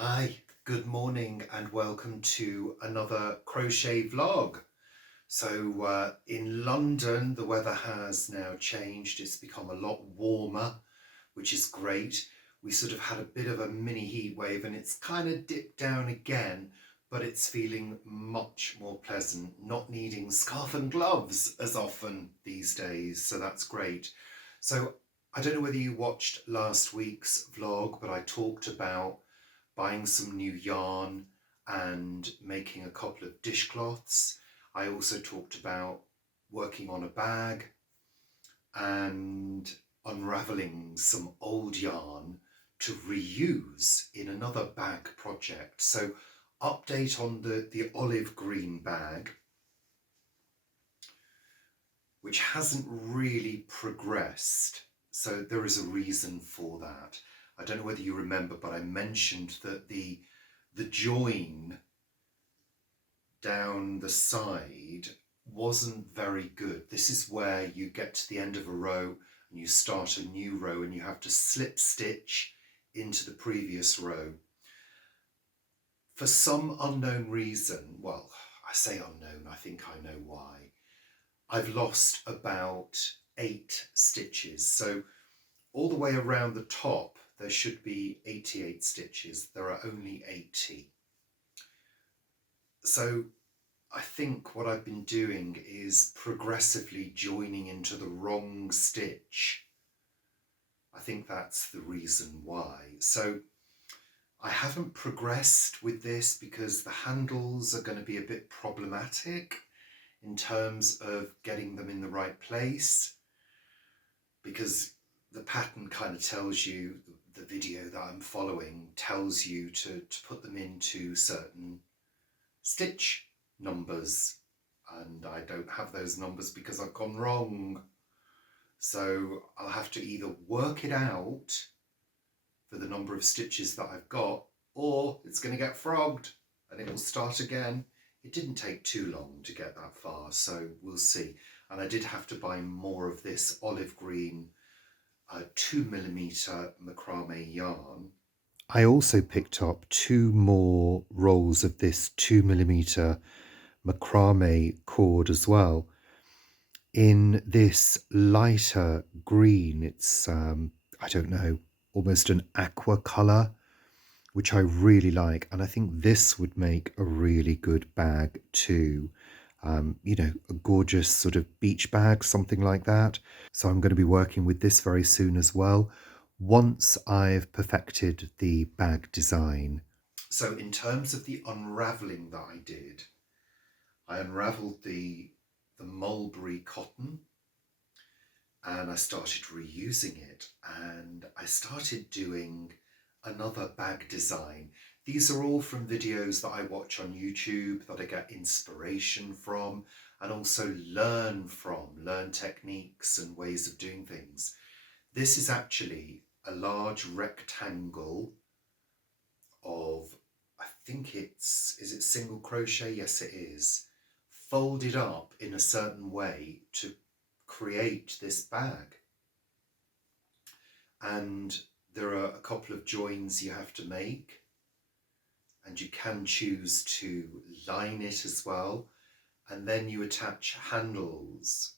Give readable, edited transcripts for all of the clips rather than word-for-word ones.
Hi, good morning and welcome to another crochet vlog. So in London, the weather has now changed. It's become a lot warmer, which is great. We sort of had a bit of a mini heat wave and it's kind of dipped down again, but it's feeling much more pleasant, not needing scarf and gloves as often these days. So that's great. So I don't know whether you watched last week's vlog, but I talked about buying some new yarn and making a couple of dishcloths. I also talked about working on a bag and unraveling some old yarn to reuse in another bag project. So update on the olive green bag, which hasn't really progressed. So there is a reason for that. I don't know whether you remember, but I mentioned that the join down the side wasn't very good. This is where you get to the end of a row and you start a new row and you have to slip stitch into the previous row. For some unknown reason, well, I say unknown, I think I know why, I've lost about 8 stitches. So all the way around the top there should be 88 stitches. There are only 80. So I think what I've been doing is progressively joining into the wrong stitch. I think that's the reason why. So I haven't progressed with this because the handles are going to be a bit problematic in terms of getting them in the right place, because the pattern kind of tells you, the video that I'm following tells you to put them into certain stitch numbers, and I don't have those numbers because I've gone wrong. So I'll have to either work it out for the number of stitches that I've got, or it's going to get frogged and it will start again. It didn't take too long to get that far, so we'll see. And I did have to buy more of this olive green 2mm macrame yarn. I also picked up 2 more rolls of this 2mm macrame cord as well, in this lighter green. It's I don't know, almost an aqua colour, which I really like, and I think this would make a really good bag too. You know, a gorgeous sort of beach bag, something like that. So I'm going to be working with this very soon as well, once I've perfected the bag design. So in terms of the unravelling that I did, I unravelled the mulberry cotton and I started reusing it, and I started doing another bag design. These are all from videos that I watch on YouTube, that I get inspiration from and also learn techniques and ways of doing things. This is actually a large rectangle of, I think is it single crochet? Yes, it is. Folded up in a certain way to create this bag. And there are a couple of joins you have to make, and you can choose to line it as well, and then you attach handles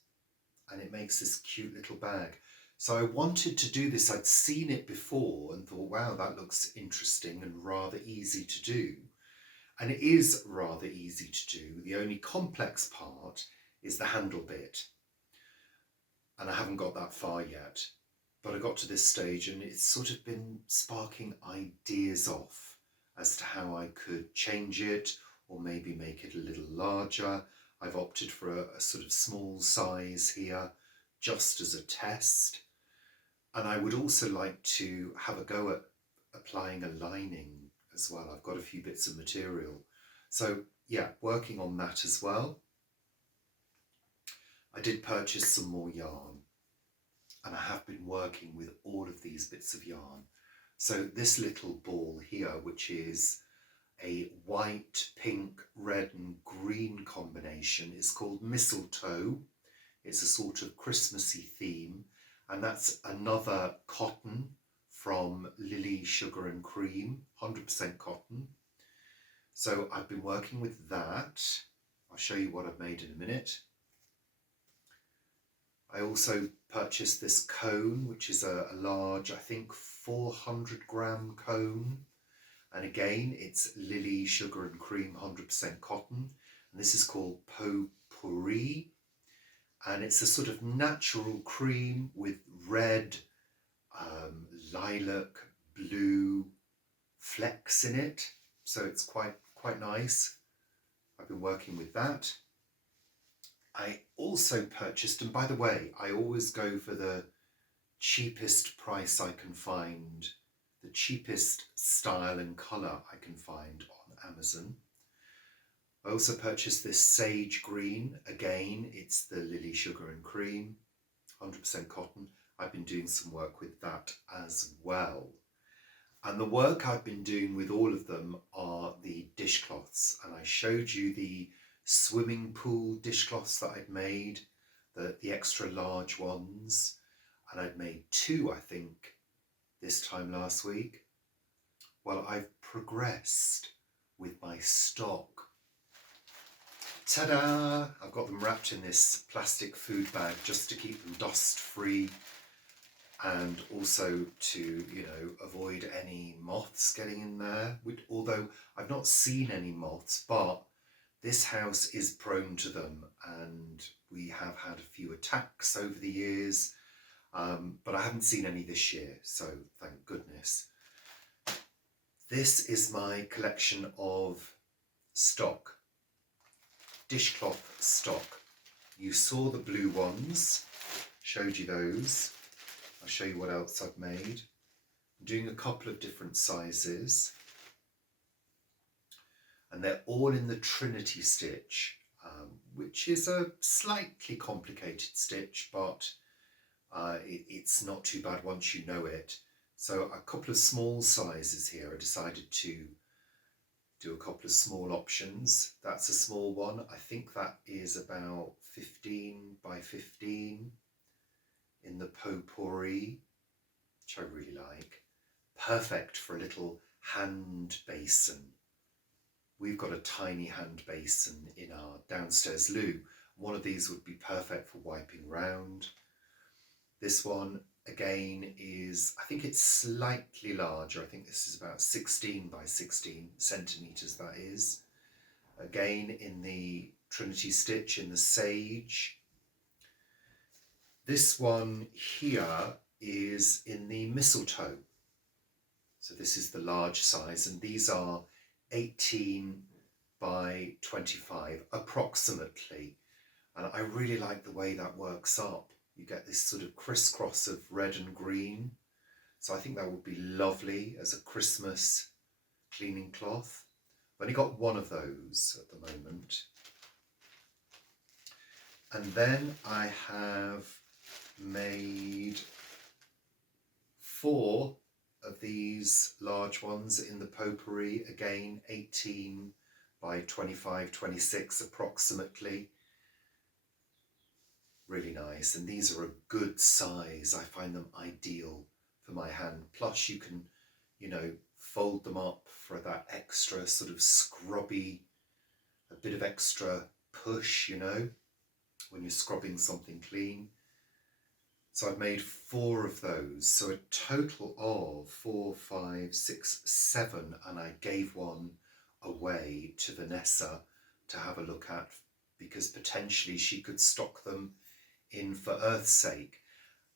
and it makes this cute little bag. So I wanted to do this. I'd seen it before and thought, wow, that looks interesting and rather easy to do. And it is rather easy to do. The only complex part is the handle bit, and I haven't got that far yet. But I got to this stage and it's sort of been sparking ideas off as to how I could change it or maybe make it a little larger. I've opted for a sort of small size here, just as a test. And I would also like to have a go at applying a lining as well. I've got a few bits of material. So yeah, working on that as well. I did purchase some more yarn, and I have been working with all of these bits of yarn. So this little ball here, which is a white, pink, red and green combination, is called mistletoe. It's a sort of Christmassy theme, and that's another cotton from Lily Sugar and Cream, 100% cotton. So I've been working with that. I'll show you what I've made in a minute. I also purchased this cone, which is a large, I think 400 gram cone. And again, it's Lily Sugar and Cream 100% cotton. And this is called Potpourri. And it's a sort of natural cream with red, lilac, blue flecks in it. So it's quite nice. I've been working with that. I also purchased, and by the way, I always go for the cheapest price I can find, the cheapest style and colour I can find on Amazon. I also purchased this sage green. Again, it's the Lily Sugar and Cream, 100% cotton. I've been doing some work with that as well. And the work I've been doing with all of them are the dishcloths. And I showed you the swimming pool dishcloths that I'd made, the extra large ones. And I'd made 2, I think, this time last week. Well, I've progressed with my stock. Ta-da! I've got them wrapped in this plastic food bag just to keep them dust free and also to, avoid any moths getting in there. Although I've not seen any moths, but this house is prone to them and we have had a few attacks over the years, but I haven't seen any this year, so thank goodness. This is my collection of stock. Dishcloth stock. You saw the blue ones, showed you those. I'll show you what else I've made. I'm doing a couple of different sizes. And they're all in the Trinity stitch, which is a slightly complicated stitch, but it's not too bad once you know it. So a couple of small sizes here. I decided to do a couple of small options. That's a small one. I think that is about 15 by 15 in the Potpourri, which I really like. Perfect for a little hand basin. We've got a tiny hand basin in our downstairs loo. One of these would be perfect for wiping round. This one, again, I think it's slightly larger. I think this is about 16 by 16 centimetres, that is. Again, in the Trinity stitch, in the sage. This one here is in the mistletoe. So this is the large size, and these are 18 by 25 approximately. And I really like the way that works up. You get this sort of crisscross of red and green. So I think that would be lovely as a Christmas cleaning cloth. I've only got one of those at the moment. And then I have made 4 of these large ones in the Potpourri, again 18 by 25, 26 approximately. Really nice, and these are a good size. I find them ideal for my hand. Plus you can, fold them up for that extra sort of scrubby, a bit of extra push, when you're scrubbing something clean. So I've made 4 of those, so a total of 4, 5, 6, 7, and I gave one away to Vanessa to have a look at because potentially she could stock them in for Earth's sake.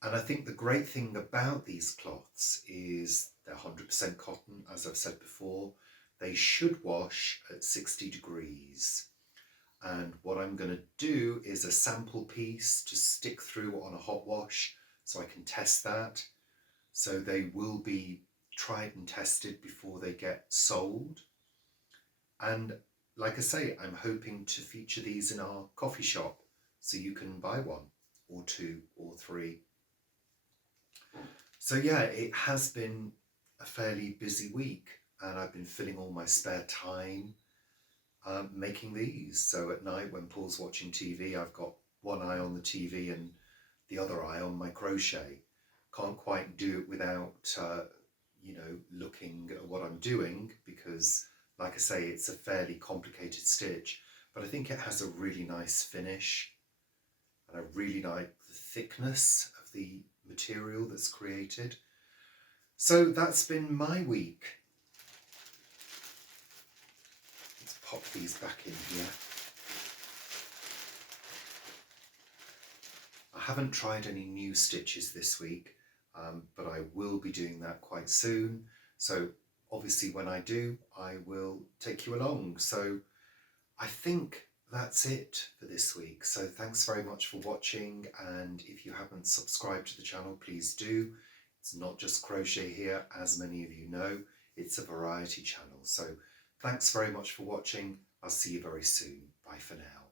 And I think the great thing about these cloths is they're 100% cotton, as I've said before. They should wash at 60 degrees. And what I'm going to do is a sample piece to stick through on a hot wash so I can test that. So they will be tried and tested before they get sold. And like I say, I'm hoping to feature these in our coffee shop so you can buy 1 or 2 or 3. So yeah, it has been a fairly busy week and I've been filling all my spare time making these. So at night when Paul's watching TV, I've got one eye on the TV and the other eye on my crochet, can't quite do it without, looking at what I'm doing, because, like I say, it's a fairly complicated stitch, but I think it has a really nice finish, and I really like the thickness of the material that's created. So that's been my week. Let's pop these back in here. I haven't tried any new stitches this week, but I will be doing that quite soon. So obviously when I do, I will take you along. So I think that's it for this week. So thanks very much for watching, and if you haven't subscribed to the channel, please do. It's not just crochet here, as many of you know, it's a variety channel. So thanks very much for watching. I'll see you very soon. Bye for now.